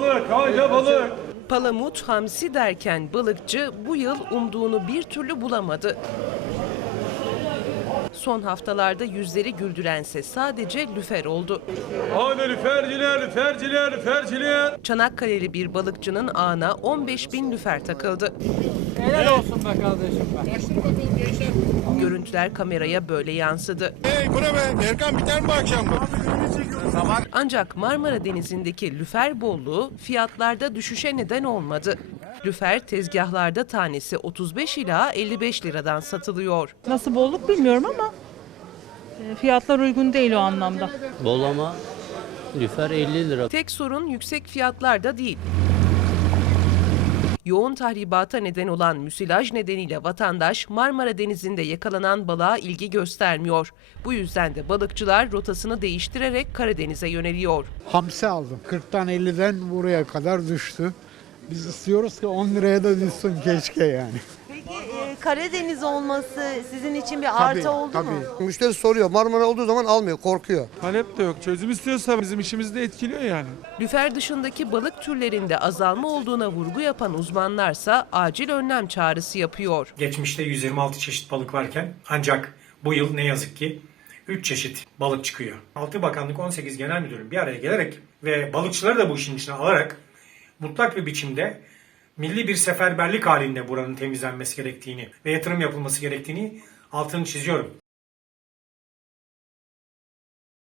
Hayda balık. Palamut, hamsi derken balıkçı bu yıl umduğunu bir türlü bulamadı. Son haftalarda yüzleri güldürense sadece lüfer oldu. Hayda lüferciler, lüferciler, lüferciler. Çanakkale'li bir balıkçının ağına 15 bin lüfer takıldı. Helal olsun be kardeşim be. Görüntüler kameraya böyle yansıdı. Hey bu ne be? Erkan biter mi bu akşam bu? Ancak Marmara Denizi'ndeki lüfer bolluğu fiyatlarda düşüşe neden olmadı. Lüfer tezgahlarda tanesi 35 ila 55 liradan satılıyor. Nasıl bolluk bilmiyorum ama fiyatlar uygun değil o anlamda. Bolama lüfer 50 lira. Tek sorun yüksek fiyatlarda değil. Yoğun tahribata neden olan müsilaj nedeniyle vatandaş Marmara Denizi'nde yakalanan balığa ilgi göstermiyor. Bu yüzden de balıkçılar rotasını değiştirerek Karadeniz'e yöneliyor. Hamsi aldım. 40'tan 50'den buraya kadar düştü. Biz istiyoruz ki 10 liraya da düşsün keşke yani. Karadeniz olması sizin için bir artı oldu mu? Müşteri soruyor. Marmara olduğu zaman almıyor, korkuyor. Talep de yok. Çözüm istiyorsa bizim işimizi de etkiliyor yani. Lüfer dışındaki balık türlerinde azalma olduğuna vurgu yapan uzmanlarsa acil önlem çağrısı yapıyor. Geçmişte 126 çeşit balık varken ancak bu yıl ne yazık ki 3 çeşit balık çıkıyor. 6 Bakanlık 18 Genel Müdürlüğü bir araya gelerek ve balıkçıları da bu işin içine alarak mutlak bir biçimde milli bir seferberlik halinde buranın temizlenmesi gerektiğini ve yatırım yapılması gerektiğini altını çiziyorum.